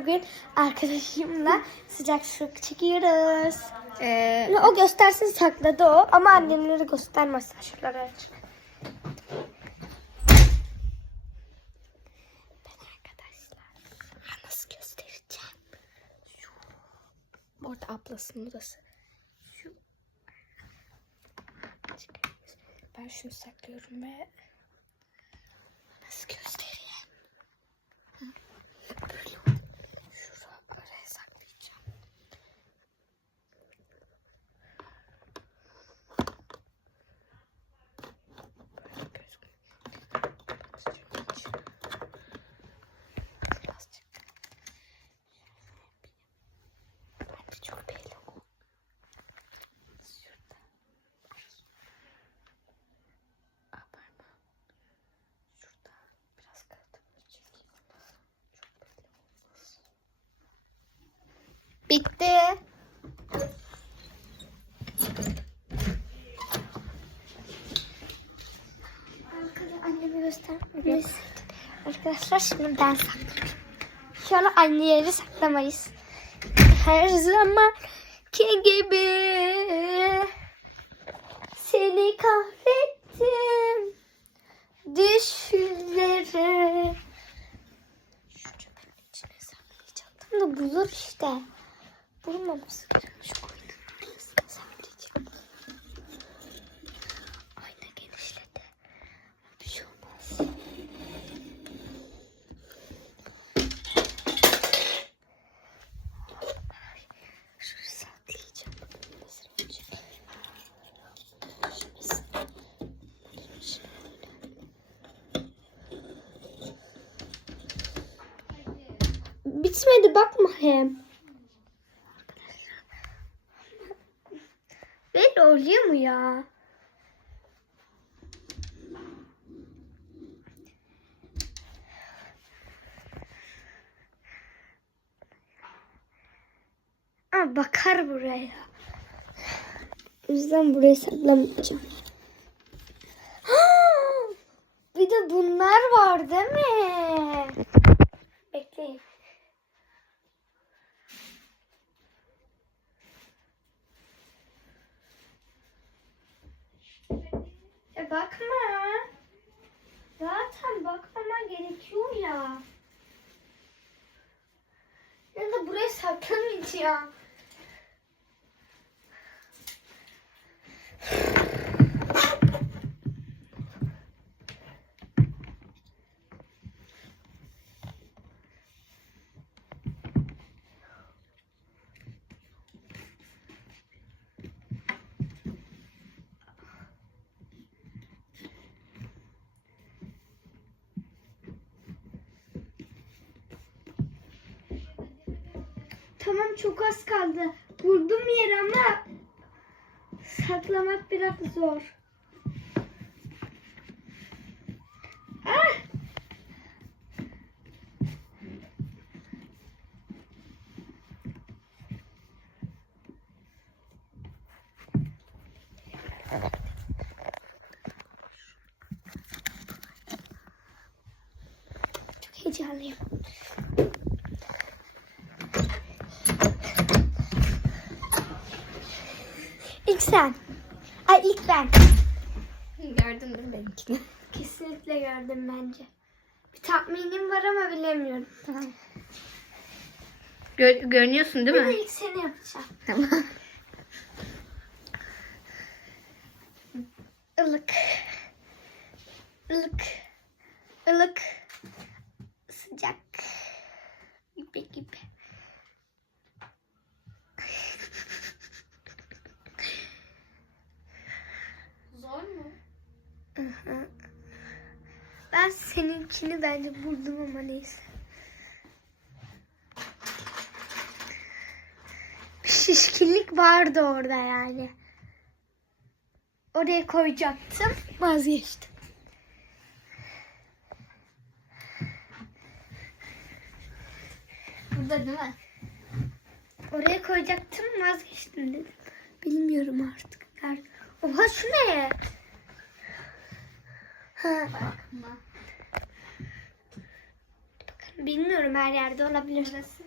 bugün arkadaşımla sıcak su çekiyoruz. Ee, O göstersin sakladı o ama annemleri göstermez saçları aç. Ben arkadaşlar nasıl göstereceğim? Şu. Orada ablasının odası. Şu. Ben şunu saklıyorum ve nasıl göstereyim? Hı. Böyle. Şuraya oraya saklayacağım. Birazcık. Bence çok belli. Şurada. Abarma. Şurada. Biraz kağıtımı çekeyim. Çok belli olmaz. Bitti. Arkadaşlar annemi göstermeyiz. Arkadaşlar şimdi ben saklayayım. Şu an anne yeri saklamayız. Her zamanki gibi seni kahrettim. Düşleri. Şu çöpenin içine saklayacaktım da bulur işte. Bulmaması gerekiyor. Şu koyunun arkasına saklayacağım. Ayna genişledi. Bir şey olmaz. Ay, Şurayı saklayacağım. Nasıl olacak? Şurası. Bitmedi bakma hem. Belli oluyor mu ya? Aa, bakar buraya. O yüzden burayı saklamayacağım. Bir de bunlar var değil mi? Bekleyin. E bakma. Zaten bakmama gerekiyor ya. Ya da buraya saklamayacağım. Tamam çok az kaldı. Buldum yer ama saklamak biraz zor. Ah! Çok heyecanlıyım. Sen. Ay ilk ben. gördün mi benimkini? Kesinlikle gördüm bence. Bir tahminim var ama bilemiyorum. Tamam. Gör, görünüyorsun değil Ben mi? ilk seni yapacağım. Tamam. Ilık. Ilık. Ilık. Sıcak. Gibi gibi. Zor mu? Hı hı. Ben seninkini bence buldum ama neyse. Bir şişkinlik vardı orada yani. Oraya koyacaktım. Vazgeçtim. Burada değil mi? Oraya koyacaktım vazgeçtim dedim. Bilmiyorum artık. Oha şu ne? Ha, Bakma. Bilmiyorum her yerde olabilir. Burası.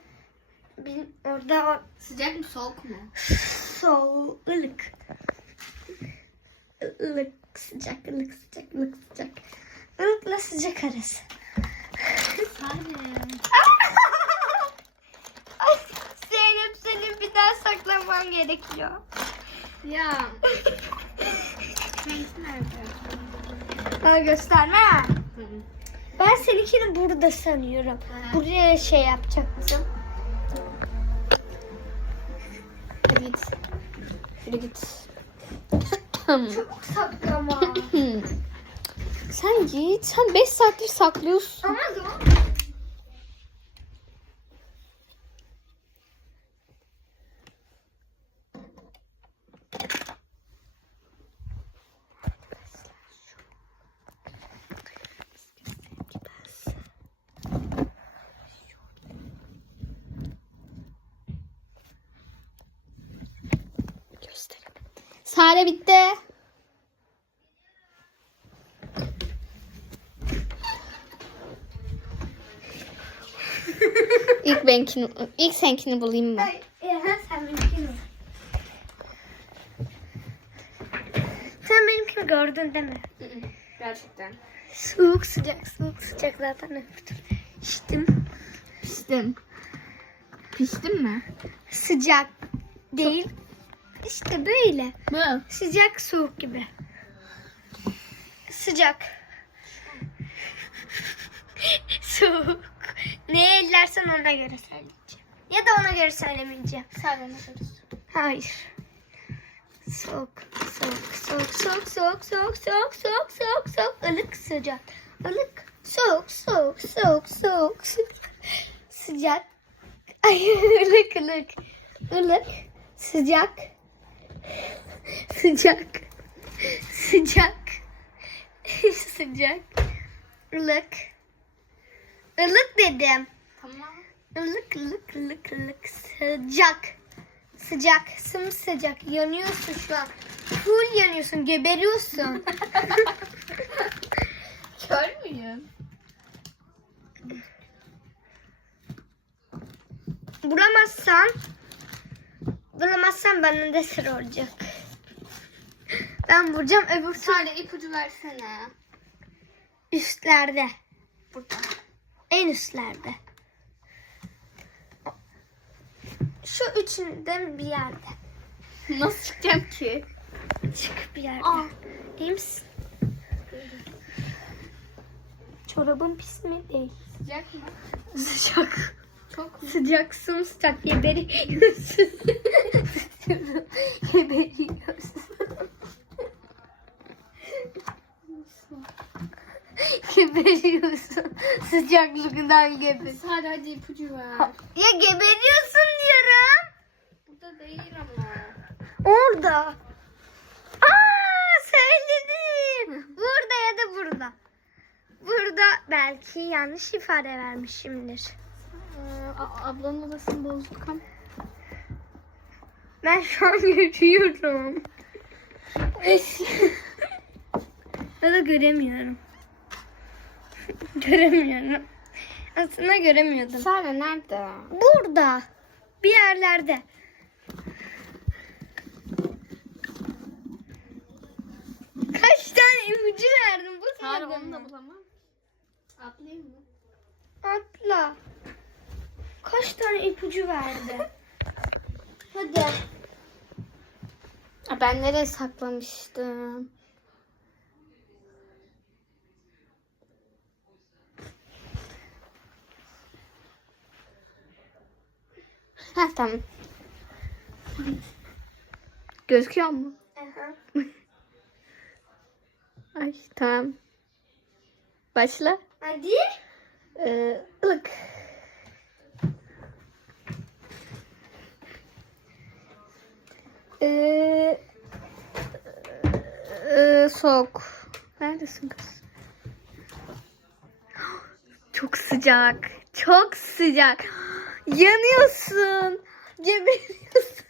bin, orada o Sıcak mı soğuk mu? soğuk, ılık. Ilık, sıcak, ılık, sıcak, ılık, sıcak. Ilıkla sıcak arası. Hadi. Zeynep senin bir daha saklaman gerekiyor. Ya. Neyse nerede? Bana gösterme. Hı. Ben seninkini burada sanıyorum. Buraya şey yapacaksın. Hadi git. Yürü git. Çok saklama. sen git. Sen 5 saattir saklıyorsun. Ama zaman. Sare bitti. ilk benkini, ilk senkini bulayım ya, sen benimkini. Sen benimkini gördün değil mi? Gerçekten. Soğuk sıcak soğuk sıcak zaten öptüm. İçtim. Piştim. Piştin mi? Sıcak değil. İşte böyle. Bu. Sıcak soğuk gibi. Sıcak. soğuk. Ne ellersen ona göre söyleyeceğim. Ya da ona göre söylemeyeceğim. Söylüyorsun? Hayır. Soğuk, soğuk, soğuk, soğuk, soğuk, soğuk, soğuk, soğuk, soğuk, soğuk, ılık, sıcak. Ilık, soğuk, soğuk, soğuk, soğuk, sıcak. Ay, ılık, ılık, ılık, sıcak, sıcak, sıcak, sıcak, ılık, ılık dedim. Tamam. Ilık ılık ılık ılık sıcak. Sıcak, sımsıcak. Yanıyorsun şu an. Full yanıyorsun, geberiyorsun. Kör müyüm? Bulamazsan, bulamazsan bana de sıra olacak. Ben vuracağım öbür Sare ipucu versene. üstlerde. Burada. En üstlerde. Şu üçünden bir yerde. Nasıl çıkacağım ki? Çık bir yerde. Aa. İyi misin? Çorabın pis mi? Değil. Sıcak mı? Sıcak. Çok mu? Sıcak sıcak geberiyorsun. geberiyorsun. geberiyorsun. Sıcaklıktan geber. Sare hadi ipucu ver. Ya geberiyorsun diyorum. Burada değil ama. Orada. Aa söyledim. Burada ya da burada. Burada belki yanlış ifade vermişimdir. Ee, a- ablanın odasını bozduk ama. Ben şu an görüyorum. ya da göremiyorum. göremiyorum. Aslında göremiyordum. Sare nerede? Burada. Bir yerlerde. Kaç tane ipucu verdim bu sırada onu da bulamam. Atlayayım mı? Atla. Kaç tane ipucu verdi? Hadi. Aa, Ben nereye saklamıştım? Ha tamam. Gözüküyor mu? Ay tamam. Başla. Hadi. Ee, ılık. Ee, ee, soğuk. Neredesin kız? Çok sıcak. Çok sıcak. Yanıyorsun. Geberiyorsun.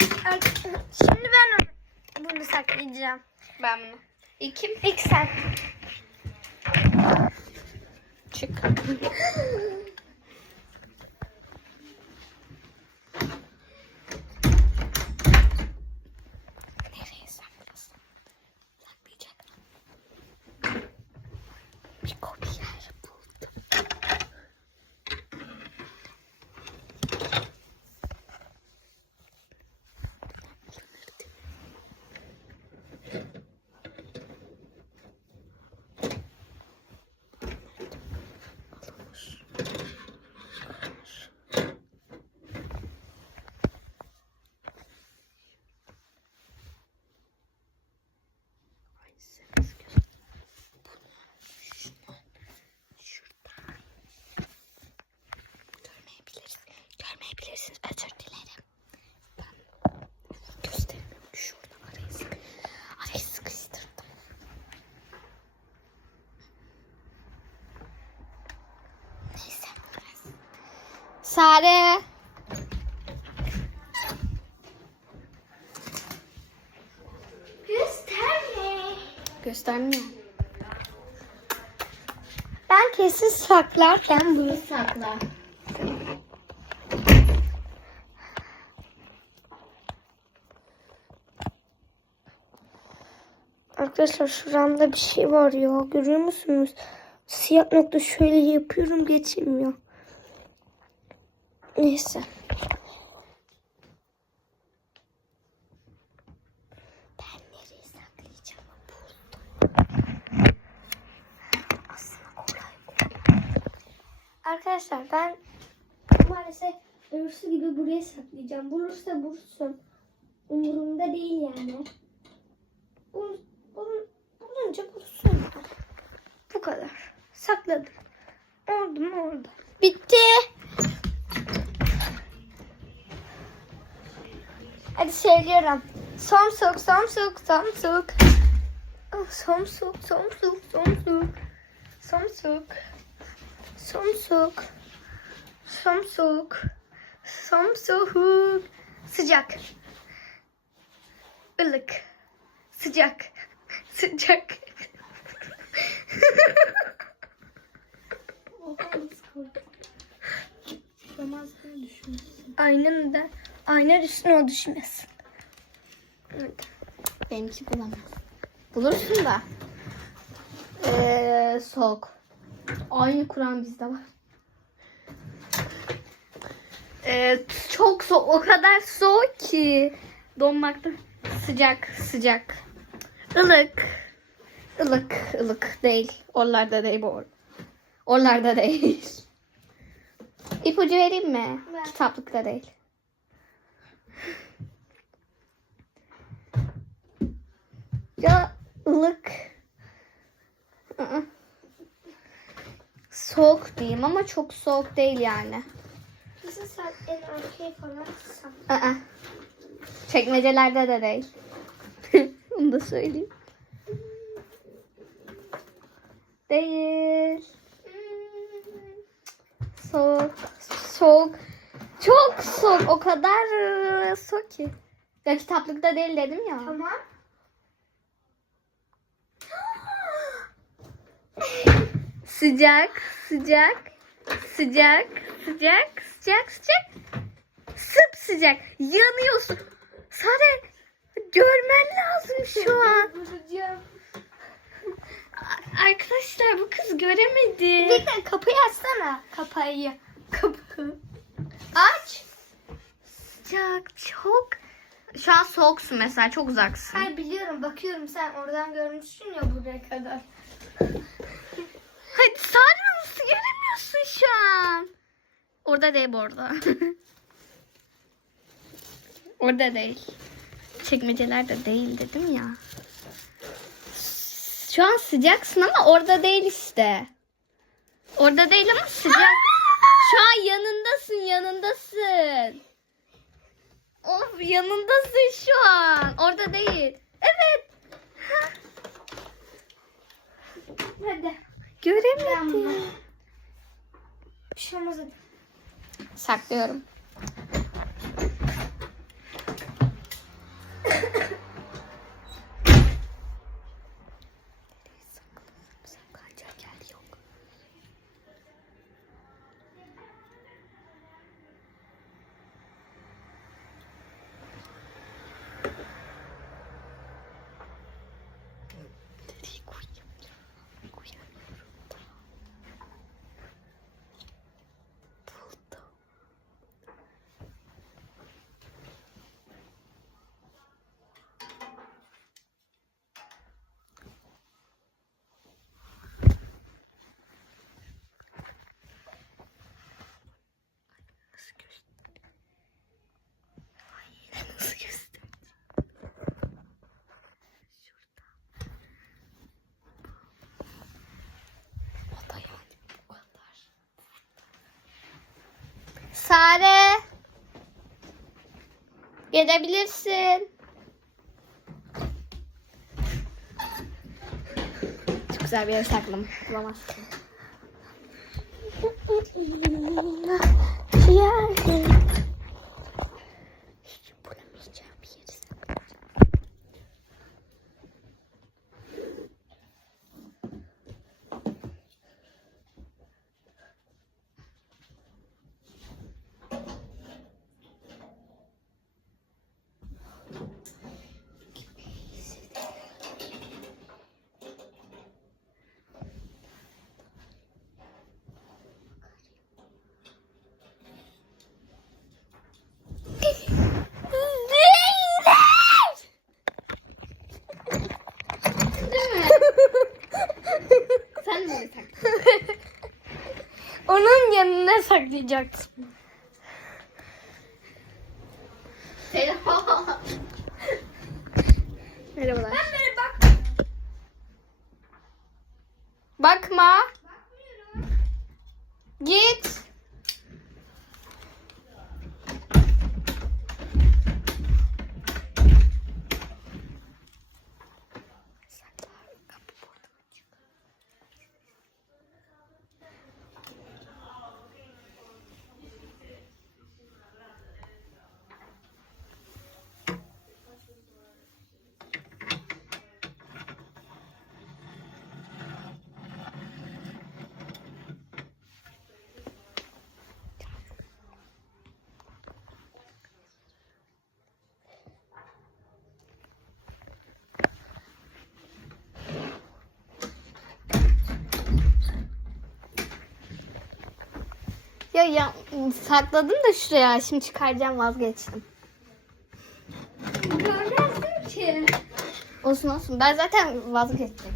Şimdi ben bunu saklayacağım. Ben bunu. İlkim. İlk sen. Çık. Sare. Gösterme. Göstermiyor. Ben kesin saklarken bunu saklar. Arkadaşlar şuramda bir şey var ya. Görüyor musunuz? Siyah nokta şöyle yapıyorum geçilmiyor. Neyse. Arkadaşlar ben maalesef öbürsü gibi buraya saklayacağım. Bulursa bulsun. Umurumda değil yani. Bul, bul, bulunca bulsun. Bu kadar. Sakladım. Oldu mu oldu. Bitti. Hadi söylüyorum. Somsuk, somsuk, somsuk. Oh, somsuk, somsuk, somsuk. Somsuk. Somsuk. Somsuk. Somsuk. Sıcak. Ilık. Sıcak. Sıcak. Aynen da aynen üstüne o düşmesin. Evet. Benimki bulamaz. Bulursun da. Ee, soğuk. Aynı Kur'an bizde var. Ee, çok soğuk. O kadar soğuk ki. Donmakta. Sıcak. Sıcak. Ilık. Ilık. ılık değil. Oralarda değil bu. or- Oralarda değil. İpucu vereyim mi? Ver. Kitaplıkta değil. Ya ılık. Soğuk diyeyim ama çok soğuk değil yani. Bizim sen en arkaya falan. Aa. Çekmecelerde de değil. Onu da söyleyeyim. Değil. Soğuk. Soğuk. Çok soğuk. O kadar soğuk ki. Ya kitaplıkta değil dedim ya. Tamam. Sıcak, sıcak, sıcak, sıcak, sıcak, sıcak. Sıp sıcak. Yanıyorsun. Sare görmen lazım şu an. Arkadaşlar bu kız göremedi. Bir dakika kapıyı açsana. Kapıyı. Kapı. Aç. Sıcak, çok. Şu an soğuksun mesela, çok uzaksın. Hayır biliyorum bakıyorum sen oradan görmüşsün ya buraya kadar. Hadi Sare nasıl göremiyorsun şu an? Orada değil bu arada. Orada değil. Çekmecelerde değil dedim ya. Şu an sıcaksın ama orada değil işte. Orada değil ama sıcak. Şu an yanındasın, yanındasın. Of yanındasın şu an. Orada değil. Evet. Hadi. Göremedim. Bir şey olmaz hadi. Saklıyorum. Saklanacak yer yok. Nereye koyayım ya? Koyamıyorum da. Buldum. Nasıl göster? Ay, nasıl göster? Şurada. O da yani bu kadar. Sare. Gelebilirsin. Çok güzel bir yere saklamış. Bulamazsın. saklayacaksın. Ya ya sakladım da şuraya. Şimdi çıkaracağım vazgeçtim. Görmezsin ki. Olsun olsun. Ben zaten vazgeçtim.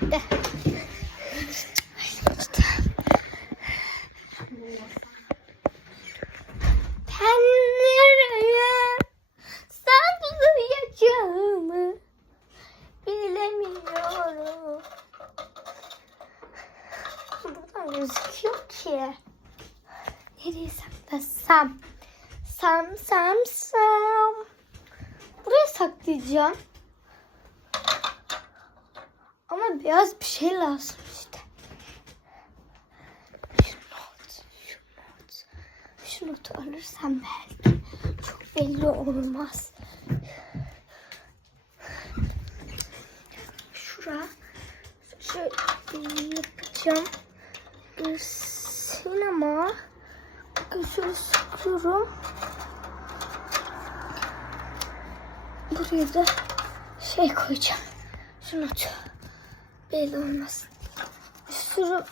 Bitti. Olmaz. Şura. Şöyle yapacağım. Bir sinema. Bakın şöyle sıkıyorum. Buraya da şey koyacağım. Şu notu. Belli olmasın. Bir sürü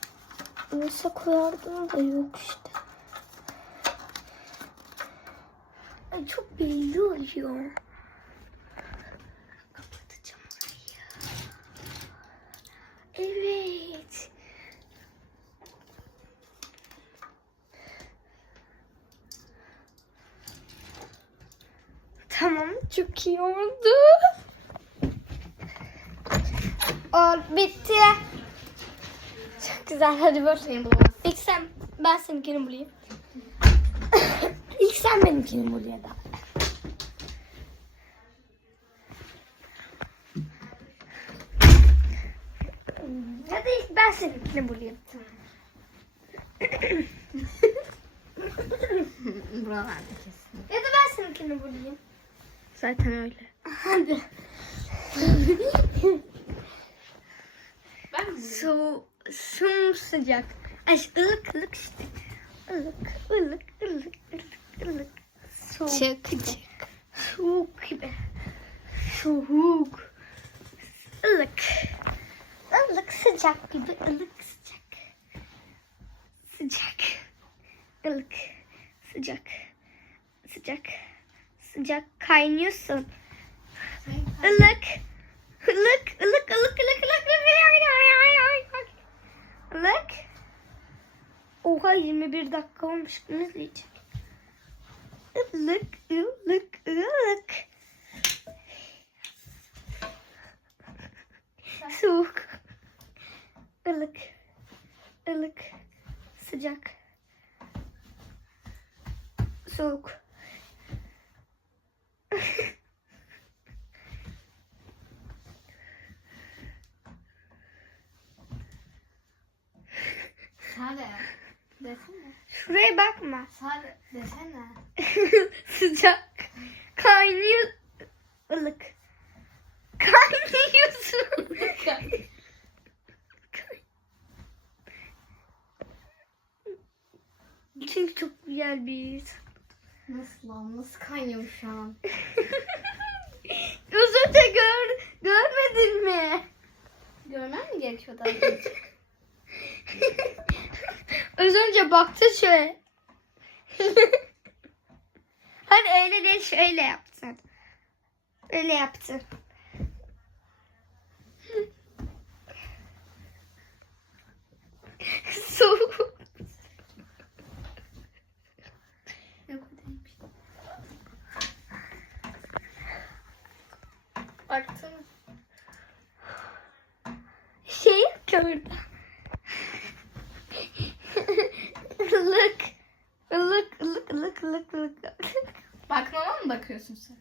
mesela koyardım da yok işte. Çok belli oluyor. Kapatacağım orayı. Evet. Tamam, çok iyi oldu. Ol, bitti. Çok güzel, hadi başlayalım. İlk sen, ben seninkini bulayım. Sen benimkini bul ya da. Ya da ilk ben seninkini bulayım. Buralarda kesin. Ya da ben seninkini bulayım. Zaten öyle. Hadi. Ben Su, su sıcak. Ay ılık ılık işte. Ilık, ılık, ılık. Soğuk çık, gibi. Çık. Soğuk gibi. Soğuk. Ilık. Ilık sıcak gibi. ılık sıcak. Sıcak. Ilık. Sıcak. Sıcak. Sıcak kaynıyorsun. Ilık. Ilık. Ilık. Ilık. Ilık. Ilık. Ilık. Oha 21 dakika olmuş. Bunu izleyeceğim. Ilık, ılık, ılık. Soğuk. Ilık. ılık, Sıcak. Soğuk. Sare. Desene. Şuraya bakma. Sare desene. Sıcak. Kaynıyor. ılık. Kaynıyorsun. Çünkü çok güzel bir Nasıl lan? Nasıl kaynıyor şu an? Özünce gör, görmedin mi? Görmem mi gerekiyor daha önce? Az önce baktı şöyle. Hani öyle değil şöyle yaptın. Öyle yaptın. Soğuk. Mı? Şey orada. Ilık. Ilık, ılık, ılık, ılık, ılık. Bakmama mı bakıyorsun sen?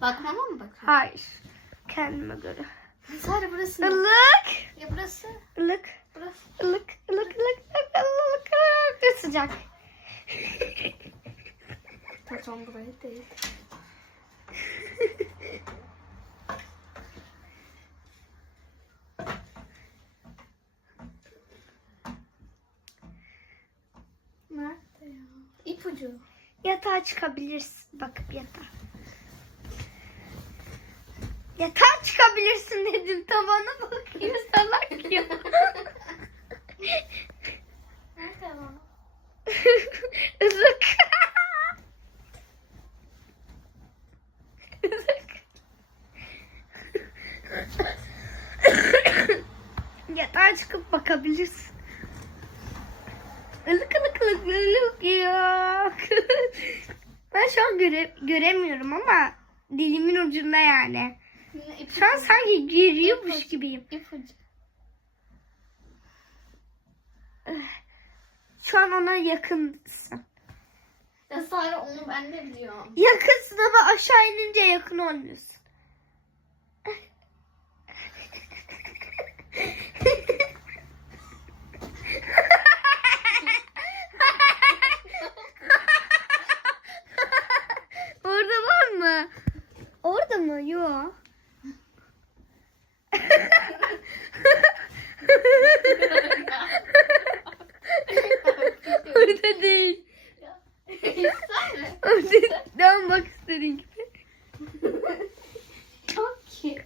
Bakmama mı bakıyorsun? Hayır. Kendime göre. Sare burası ne? Ilık. Ya burası. Ilık. Burası. Ilık, ılık, ılık, ılık, ılık. Ve sıcak. Tamam burayı değil. Nerede ya? İpucu. Yatağa çıkabilirsin. Bakıp yatağa. Yatağa çıkabilirsin dedim. Tavana bakıyor salak ya. Ilık. Ilık. Yatağa çıkıp bakabilirsin. Ilık ılık ılık ılık ya. Ben şu an göre, göremiyorum ama dilimin ucunda yani. İpucu. Şu an sanki görüyormuş gibiyim. İpucu. Şu an ona yakınsın. Ya Sare onu ben de biliyorum. Yakınsın ama aşağı inince yakın olmuyorsun. Orada var mı? Orada mı? Yok. Orada değil. Sare. Orada devam bak istediğin gibi. Yok ki.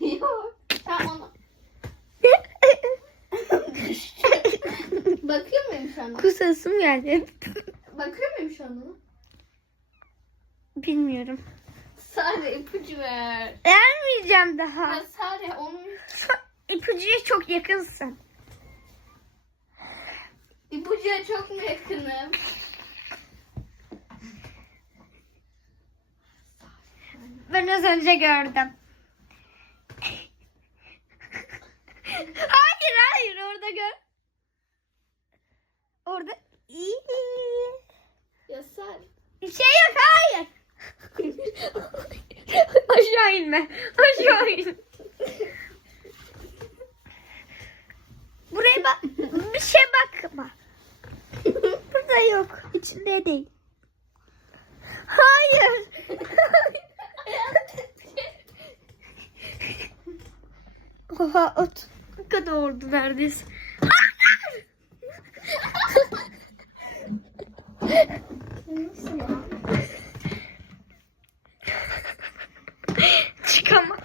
Yok. Ben ona bakıyor muyum şu an? Kusasım geldi. Bakıyor muyum şu an ona? Bilmiyorum. Sare ipucu ver. Vermeyeceğim daha. Sare onun ipucuya çok yakınsın. ipucuya çok mu yakınım? Ben az önce gördüm. hayır hayır orada gör. Orada iyi. Ya Sare. Bir şey yok hayır. Aşağı inme. Aşağı in. Buraya bak. Bir şey bakma. Burada yok. İçinde değil. Hayır. Oha ot. Ne kadar oldu neredeyse. Nasıl? Çıkamaz.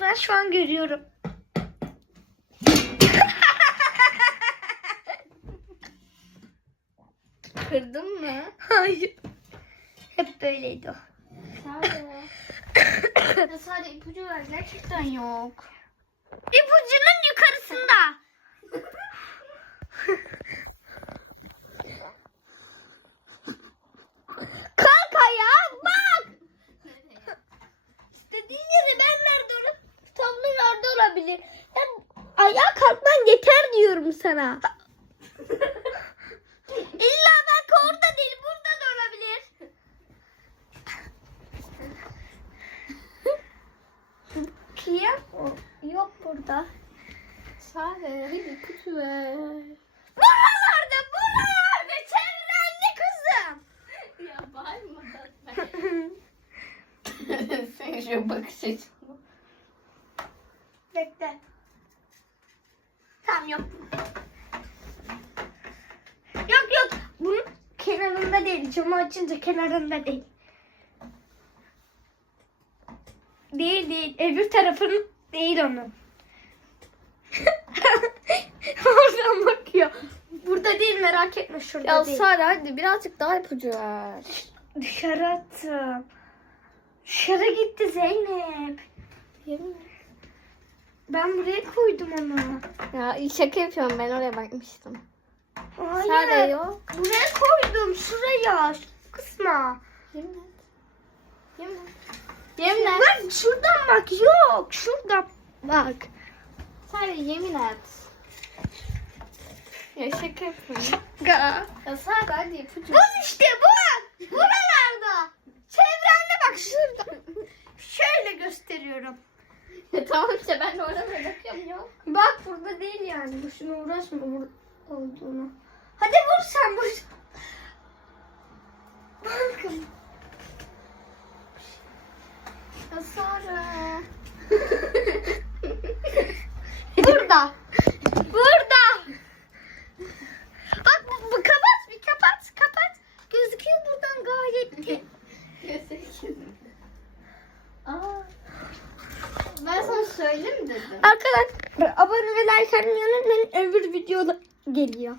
Ben şu an görüyorum. Kırdın mı? Hayır. Hep böyleydi o. Sare. ya Sare ipucu ver. Gerçekten yok. İpucunun yukarı Kalk ayağa bak. İstediğin yere ben nerede olur? Tablo nerede olabilir? Ben ayağa kalkman yeter diyorum sana. İlla bak orada değil burada da olabilir. Kıyam yok burada. Sare hadi ver. Buralarda buralarda çevrende kızım. Ya bağırmadan Sen şu bakış açını. Bekle. Tamam yok. Yok yok. Bunun kenarında değil. Camı açınca kenarında değil. Değil değil. Öbür tarafın değil onun. Oradan bakıyor. Burada değil merak etme şurada Ya değil. Sare hadi birazcık daha ipucu ver. Dışarı attım. Dışarı gitti Zeynep. Yemin Ben buraya koydum onu. Ya şaka yapıyorum ben oraya bakmıştım. Hayır. Sare yok. Buraya koydum. Şuraya. Şu kısma. Yemin et. Yemin et. Yemin et. Bak şuradan bak. Yok. Şuradan bak. Sare yemin et. Ya şaka yapıyorum. Ga. Ya Sare hadi ipucu. Bu işte bu. Buralarda. Çevrende bak şurada. Şöyle gösteriyorum. Ya tamam işte ben de oraya bakıyorum yok. Bak burada değil yani. Boşuna uğraşma burada olduğunu. Hadi vur sen vur. Bakın. Ya Sare. Burada. Burada. Bak bu, bu kapat bir kapat kapat. Buradan gayet. Aa. Ben sana söyle mi dedim? Arkadaşlar abone ve like atmayı unutmayın. Öbür videoda geliyor.